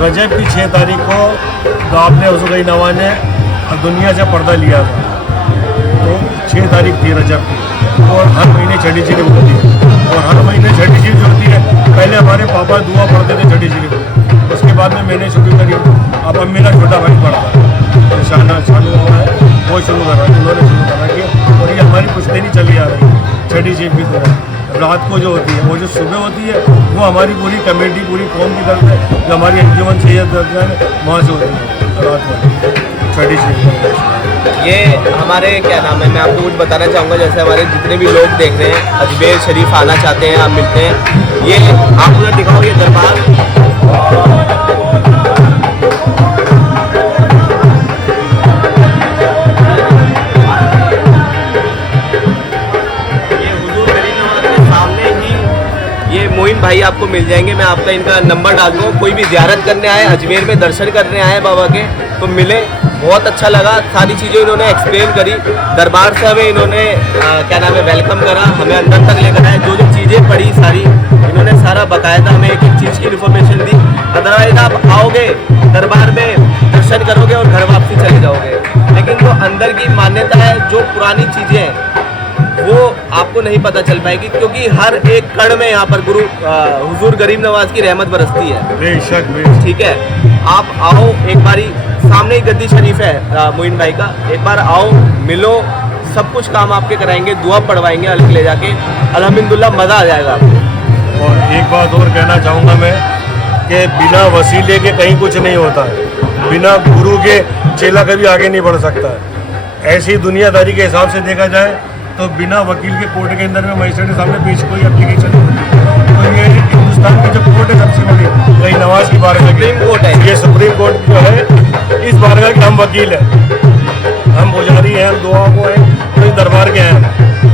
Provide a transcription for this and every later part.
रजब की 6 तारीख को आपने हुजूर नवा ने दुनिया से पर्दा लिया था, तो 6 तारीख थी रजब की। और हर महीने छठी शरीफ होती है, और हर महीने छठी शरीफ होती है। पहले हमारे पापा दुआ पढ़ते थे छठी शरीफ, उसके बाद में मैंने शुरू करी। अब मेरा छोटा भाई पढ़ता है, शानू हुआ है, वो शुरू कर रहा है, उन्होंने शुरू करा कि, और ये हमारी पुश्तैनी चली आ रही है छठी शरीफ की तरह। रात को जो होती है, वो जो सुबह होती है, वो हमारी पूरी कमेटी, पूरी कौम की तरफ से, जो हमारी अंजुमन सैयद दरगाह वहाँ से होती है रात को छठी शरीफ। ये हमारे क्या नाम है, मैं आपको कुछ बताना चाहूँगा। जैसे हमारे जितने भी लोग देख रहे हैं, अजमेर शरीफ आना चाहते हैं, आप मिलते हैं, ये आप उधर दिखाओ ये दरबार। मोइन भाई आपको मिल जाएंगे, मैं आपका इनका नंबर डाल दूँगा। कोई भी ज़ियारत करने आए, अजमेर में दर्शन करने आए बाबा के, तो मिले। बहुत अच्छा लगा, सारी चीज़ें इन्होंने एक्सप्लेन करी। दरबार से हमें इन्होंने क्या नाम है वेलकम करा, हमें अंदर तक लेकर आए। जो जो चीज़ें पढ़ी सारी इन्होंने सारा बाकायदा हमें एक एक चीज़ की इन्फॉर्मेशन दी। अदरवाइज आप आओगे दरबार में, दर्शन करोगे और घर वापसी चले जाओगे, लेकिन जो अंदर की मान्यता है, जो पुरानी चीज़ें हैं, वो आपको नहीं पता चल पाएगी, क्योंकि हर एक कण में यहाँ पर गुरु हुजूर गरीब नवाज की रहमत बरसती है। बेशक। ठीक है, आप आओ एक बारी, सामने ही गद्दी शरीफ है मोइन भाई का, एक बार आओ, मिलो, सब कुछ काम आपके कराएंगे, दुआ पढ़वाएंगे अलग ले जाके, अल्हम्दुलिल्लाह मज़ा आ जाएगा आपको। और एक बात और कहना चाहूँगा मैं, कि बिना वसीले के कहीं कुछ नहीं होता है, बिना गुरु के चेला कभी आगे नहीं बढ़ सकता है। ऐसी दुनियादारी के हिसाब से देखा जाए तो बिना वकील के कोर्ट के अंदर में मजिस्ट्रेट के सामने पेश कोई एप्लीकेशन नहीं होती। तो ये हिंदुस्तान की जो कोर्ट है सबसे बड़ी वही नवाज की बारगाह सुप्रीम कोर्ट है। ये सुप्रीम कोर्ट जो है, इस बारगाह के हम वकील हैं, हम पुजारी हैं, हम दुआ को हैं, और इस दरबार के हैं,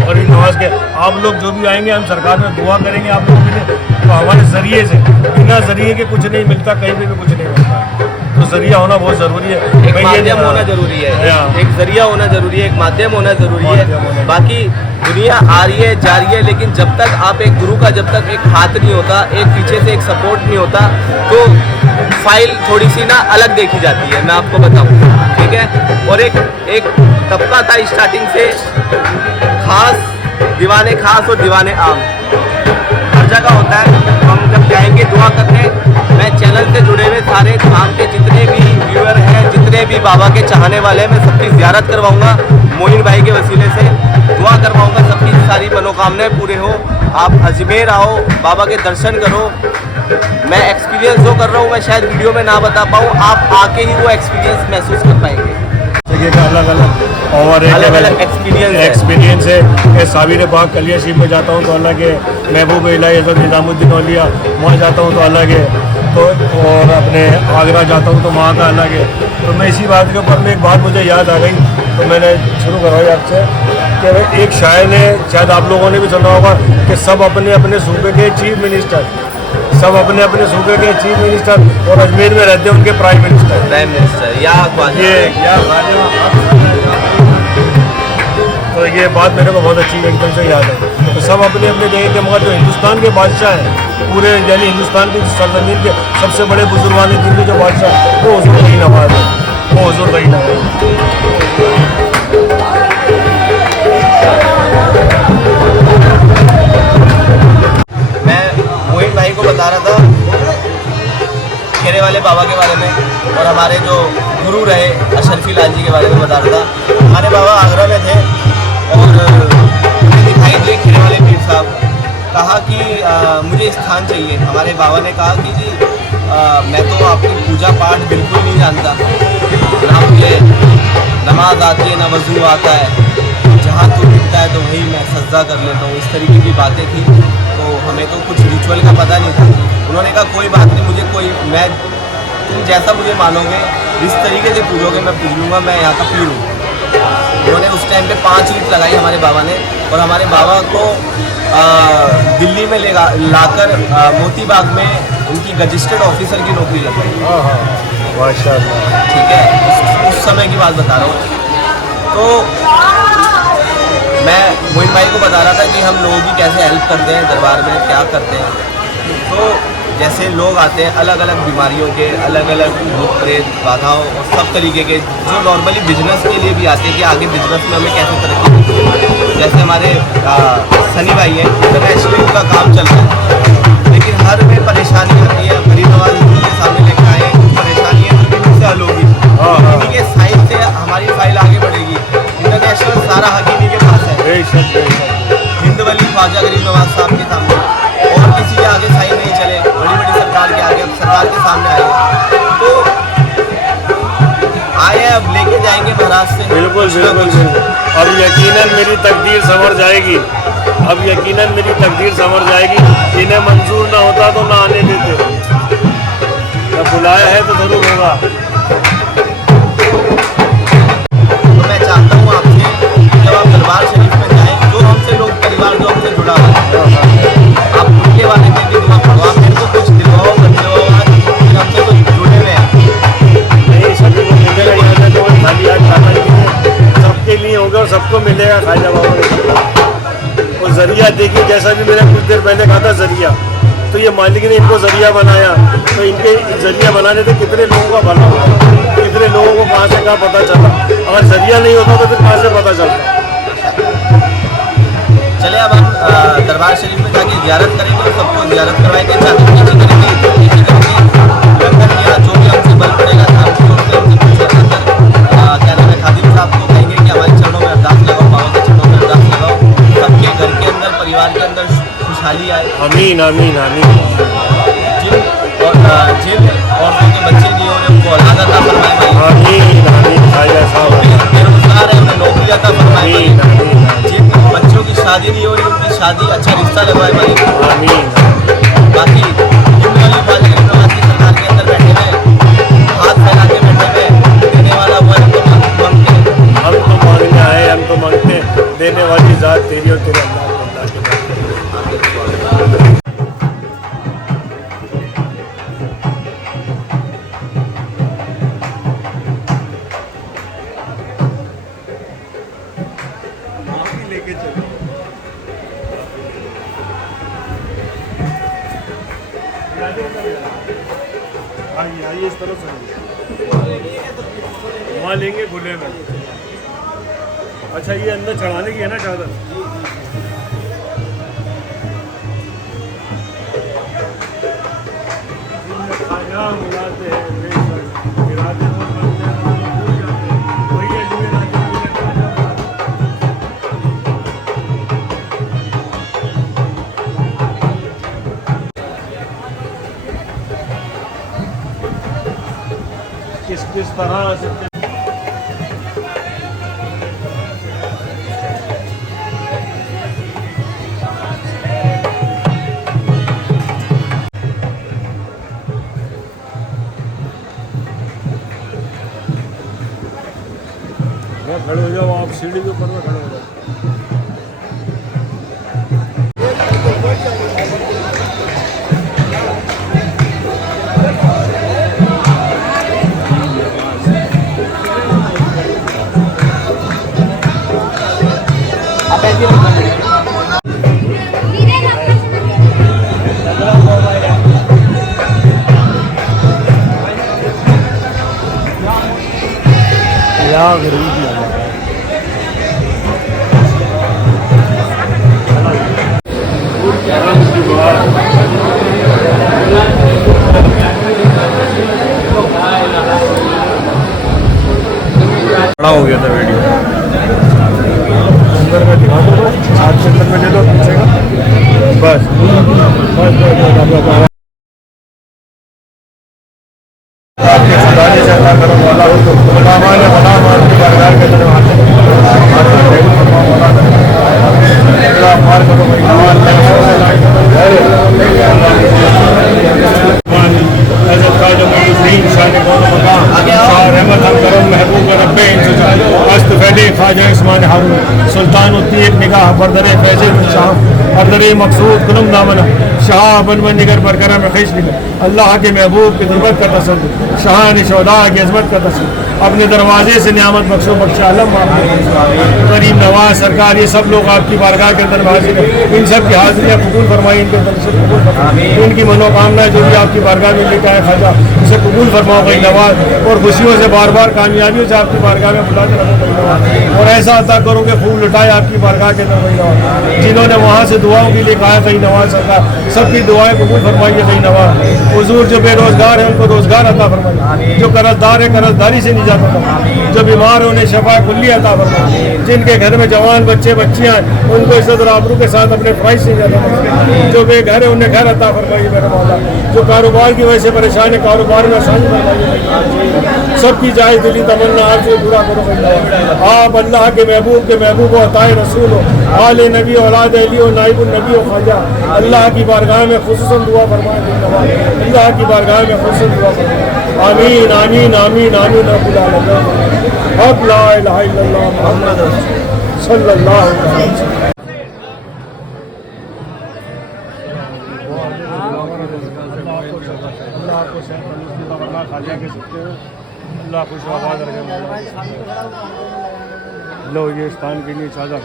और इन नवाज के। आप लोग जो भी आएंगे, हम सरकार में दुआ करेंगे आप लोगों के लिए, तो हमारे जरिए से, बिना जरिए के कुछ नहीं मिलता, कहीं भी कुछ नहीं मिलता। तो जरिया होना बहुत ज़रूरी है, एक माध्यम होना जरूरी है, एक जरिया होना जरूरी है, एक माध्यम होना जरूरी है। बाकी दुनिया आ रही है, जा रही है, लेकिन जब तक आप एक गुरु का, जब तक एक हाथ नहीं होता, एक पीछे से एक सपोर्ट नहीं होता, तो फाइल थोड़ी सी ना अलग देखी जाती है, मैं आपको बताऊं। ठीक है, और एक तबका था स्टार्टिंग से, खास दीवाने खास और दीवाने आम हर जगह होता है। हम जब जाएंगे दुआ करने, मैं चैनल से जुड़े हुए सारे धाम के जितने भी व्यूअर हैं, जितने भी बाबा के चाहने वाले हैं, मैं सबकी ज़ियारत करवाऊंगा, मोइन भाई के वसीले से दुआ करवाऊंगा, सबकी सारी मनोकामनाएं पूरे हो। आप अजमेर आओ, बाबा के दर्शन करो। मैं एक्सपीरियंस जो कर रहा हूँ, मैं शायद वीडियो में ना बता पाऊँ, आप आके ही वो एक्सपीरियंस महसूस कर पाएंगे। अलग अलग एक्सपीरियंस है। साबिर पाक कलिया शरीफ में जाता हूँ तो अलग है, महबूब इलाही हज़रत निज़ामुद्दीन औलिया वहाँ जाता हूँ तो अलग है, तो और अपने आगरा जाता हूँ तो वहाँ का अलग है। तो मैं इसी बात के ऊपर में एक बात मुझे याद आ गई, तो मैंने शुरू करवाई आपसे कि एक शायर ने, शायद आप लोगों ने भी सुना होगा, कि सब अपने अपने सूबे के चीफ मिनिस्टर, सब अपने अपने सूबे के चीफ मिनिस्टर, और अजमेर में रहते हैं उनके प्राइम मिनिस्टर। तो ये बात मेरे को बहुत अच्छी एकदम से याद है। तो सब अपने अपने जगह के, मगर जो हिंदुस्तान के बादशाह हैं पूरे, यानी हिंदुस्तान की सरजमीन के सबसे बड़े बुजुर्गान दिन के जो बादशाह, वो हुजूर गरीब नवाज है, वो हुजूर गरीब नवाज। भाई को बता रहा था खेरे वाले बाबा के बारे में, और हमारे जो गुरु रहे अशरफी लाल जी के बारे में बता रहा था। हमारे बाबा आगरा में थे और दिखाई दिए खेरे वाले पीर साहब, कहा कि मुझे स्थान चाहिए। हमारे बाबा ने कहा कि जी मैं तो आपकी पूजा पाठ बिल्कुल नहीं जानता, ना मुझे नमाज आती है, ना वज़ू आता है, जहाँ तो मिलता है तो वही मैं सजदा कर लेता हूँ। इस तरीके की बातें थी, तो हमें तो कुछ रिचुअल का पता नहीं था। उन्होंने कहा कोई बात नहीं, मुझे कोई, मैं तुम जैसा मुझे मानोगे, जिस तरीके से पूजोगे मैं पूज लूँगा, मैं यहाँ का पीर हूँ। उन्होंने उस टाइम पे 5 ईंट लगाई हमारे बाबा ने, और हमारे बाबा को दिल्ली में लाकर मोतीबाग में उनकी रजिस्टर्ड ऑफिसर की नौकरी लगाई। माशाअल्लाह। ठीक है, उस समय की बात बता रहा हूँ। तो मैं मोइन भाई को बता रहा था कि हम लोगों की कैसे हेल्प करते हैं दरबार में, क्या करते हैं। तो जैसे लोग आते हैं अलग अलग बीमारियों के, अलग अलग भूत प्रेत बाधाओं और सब तरीके के, जो नॉर्मली बिजनेस के लिए भी आते हैं कि आगे बिजनेस में हमें कैसे तरक्की करनी है। जैसे हमारे सनी भाई हैं, इंटरनेशनली उनका काम चल रहा है, लेकिन हर में परेशानी आती है। गरीब नवाज के सामने लेकर आए कुछ परेशानी है जो कि मुझसे हल होगी, इन्हीं के साइड से हमारी फाइल आगे बढ़ेगी। इंटरनेशनल सारा हक इन्हीं के पास है, हिंद वली ख्वाजा गरीब नवाज साहब के सामने, और किसी के आगे साइन नहीं चले। बड़ी बड़ी सरकार के आगे, अब सरकार के सामने आए तो आए, अब लेके जाएंगे महाराज से। बिल्कुल बिल्कुल बिल्कुल। अब यकीनन मेरी तकदीर संवर जाएगी, अब यकीनन मेरी तकदीर संवर जाएगी। इन्हें मंजूर ना होता तो ना आने देते, जब बुलाया है तो जरूर होगा। तो मैं चाहता हूँ आपसे जब आप दरबार शरीफ में जाएँ, जो हमसे लोग परिवार जो हमसे जुड़ा हुआ है, आप उनके बारे में भी दुआ करो। आप मेरे को कुछ दिलवाओ, कर दिलवाओ, फिर हमसे कुछ जुड़े हुए हैं। नहीं, सभी को मिलेगा, यहाँ पे तो खाली आज खाना नहीं है, सबके लिए होगा और सबको मिलेगा। ख्वाजा बाबा और जरिया देखिए, जैसा भी मैंने कुछ देर पहले कहा था जरिया, तो ये मालिक ने इनको जरिया बनाया, तो इनके जरिया बनाने से कितने लोगों का भला हुआ, कितने लोगों को कहाँ से कहाँ पता चला। अगर जरिया नहीं होता तो फिर कहाँ से पता चलता। चले अब हम दरबार शरीफ में जाके ज़ियारत करेंगे और सबको ज़ियारत करवाएंगे, लंगर या जो भी हमसे बल पड़ेगा क्या नाम है, खादिम साहब को कहेंगे कि हमारे चरणों में अरदास लगाओ, बाबा के चरणों में अरदास लगाओ, सबके घर के अंदर, परिवार के अंदर खुशहाली आए। आमीन आमीन आमीन। जिन औरतों के बच्चे नहीं हो रहे उनको औलाद अता फरमाए भाई, आमीन आमीन। ख्वाजा साहब बेरोजगार है उन्हें नौकरी अता फरमाए भाई, जिन बच्चों की शादी नहीं हो रही उनकी शादी, अच्छा रिश्ता लगवाए भाई, आमीन। बाकी हिंद वाली ख्वाजा गरीब नवाज की सरकार के अंदर बैठे हुए, हाथ फैला के बैठे हुए, देने वाला हुआ है तो मांगते हैं। हम तो मांगने आए, हम तो मांगते हैं, देने वाली ज़ात तेरी और तेरे अल्लाह के। आइए इस तरफ से वहाँ लेंगे खुले में। अच्छा ये अंदर चढ़ाने की है ना चादर? बुलाते हैं किस तरह से खड़े हो जाओ, आप सीढ़ी के ऊपर में खड़े हो जाओ। या गरीबी बड़ा हो गया था वीडियो। अंदर में दिखा दो, हाथ के अंदर में ले लो पीछे का, बस बस बस आपके खुदाने से अल्लाह करम वाला हो तो खुदामान ने बना मार के बाजार के तरफ हाथ मार करो भाई नवाज ख्वाजा उस्मान हारून सुल्तान एक निगाह बरदर फैज शाह बरदर मकसूद कुलम दामन शाह बन निगर बरकरम खिश निगर अल्लाह के महबूब की दुर्बत का तसव्वुर शाह ने शोदा की अजमत का तसव्वुर अपने दरवाजे से नियामत बख्शो बख्शा आलम गरीब नवाज सरकार ये सब लोग आपकी बारगाह के अंदर हाजिर हैं। इन सब की हाजिरियाँ कबूल फरमाई, इनके दर से कबूल फरमाई, इनकी मनोकामना जो भी आपकी बारगाह में लेकर आए खाजा उसे कबूल फरमाओ भाई नवाज, और खुशियों से बार बार कामयाबियों से आपकी बारगाह में बुलाते रहो भाई नवाज, और ऐसा अता करो कि खूब लुटाए आपकी बारगाह के अंदर भाई नवाज। जिन्होंने वहाँ से दुआओं के लिए कहा भाई नवाज सरकार सबकी दुआएं कबूल फरमाइए भाई नवाज। हुजूर जो बेरोजगार है उनको रोजगार अता फरमाइए, जो कर्जदार है कर्जदारी से निजात अता फरमाइए, जो बीमार है उन्हें शफा कुल्ली अता फरमाइए, जिनके घर में जवान बच्चे बच्चियां उनको इज्जत और आबरू के साथ अपने फ्राइज से निजात फरमाइए, जो बेघर है उन्हें घर अता फरमाइए मेरे मौला, जो कारोबार की वजह से परेशान है कारोबार में आसानी फरमाइए, सबकी जायज़ दिली तमन्ना आपसे पूरा करो भाई नवाज। आप अल्लाह के महबूब अताए रसूल हो, आले नबी औलाद अली और नाइबुल नबी और ख्वाजा, अल्लाह की बारगाह में खुसूसन दुआ फरमाए भाई नवाज, अल्लाह की बारगाह में खुसूसन दुआ फरमाए। आमीन आमीन आमीन आमीन रब्बुल आलमीन। हक ला इलाहा इल्लल्लाह मुहम्मद सल्लल्लाहु अलैहि वसल्लम। अल्लाह को खाजा के सकते हैं, अल्लाह खुश आबाद रखे। लो ये स्थान के लिए चादर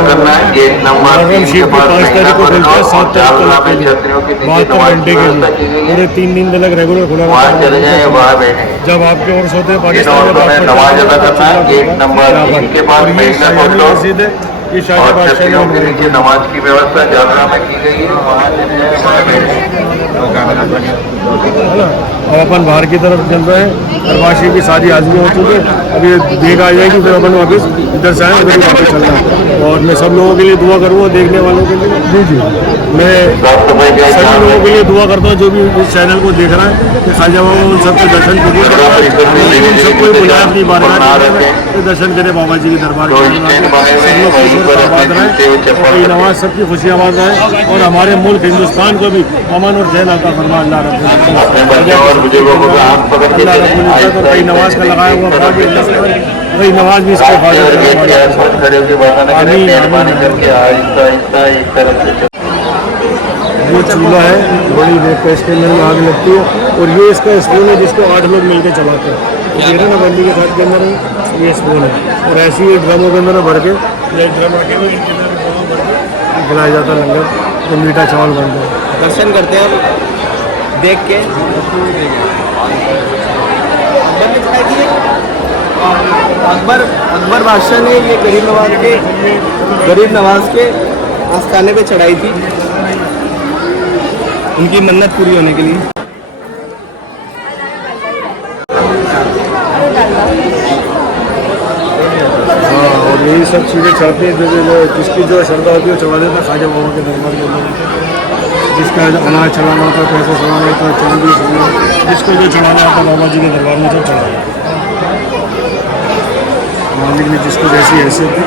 करना है। गेट नंबर 3 के पास 5 तारीख को खुलता है, 7 तारीख को छतरियों के नीचे 72 घंटे के लिए पूरे 3 दिन तक रेगुलर खुला रहता वहाँ है। चले जाए वहाँ बैठे। जब आपके और होते हैं इन पाकिस्तान औरतों में नमाज अदा करना है। गेट नंबर 3 के पास और ये बैठना शाही फोटो मस्जिद है, ये शाही और बादशाह छतरियों के ने नीचे नमाज की व्यवस्था जागरा में की गई है, वहाँ चले जाए वहाँ बैठे। है ना। अब अपन बाहर की तरफ चल रहे हैं, दरबाशी की सारी आदमी हो चुके हैं, अब ये देख आ जाएगी फिर अपन वापस इधर से आए उधर वापस चलना है। और मैं सब लोगों के लिए दुआ करूँगा, देखने वालों के लिए जी जी मैं सभी लोगों के लिए दुआ करता हूँ जो भी इस चैनल को देख रहा है कि खाजा बाबा उन सबके दर्शन कबूल करें, उन सबको बुलाया अपनी बारगाह में दर्शन करें बाबा जी के दरबार में। नवाज सबकी खुशियाँ बात रहे और हमारे मुल्क हिंदुस्तान को भी अमन और चैन आता फरमा अल्लाह रब्बुल इज्जत। और कई नवाज का लगाया हुआ कई नवाज भी इसको ये चूल्हा है, बड़ी गैस के अंदर में आग लगती है और ये इसका स्पून है जिसको 8 लोग मिलकर चलाते हैं। ये ना बंदी के साथ के अंदर है ये स्पून है और ऐसे ही ड्रमों के अंदर भर के ड्रम रखे हुए इनके अंदर भर के खिलाया जाता है लंगर, तो मीठा चावल बनता है। दर्शन करते हैं हम देख के। अकबर बादशाह ने ये गरीब नवाज के आस्थाने पे चढ़ाई थी उनकी मन्नत पूरी होने के लिए। और यही सब चीज़ें चढ़ती हैं जो जिसकी जो श्रद्धा होती है वो चढ़ा देता है खाजा बाबा के दरबार के अंदर। जिसका अनाज चढ़ाना होता है, पैसा चढ़ाना होता है, चांदी चढ़ाना, जिसको जो चढ़ाना होता है बाबा जी के दरबार में सब चढ़ाया। मालिक ने जिसको जैसी हैसियत थी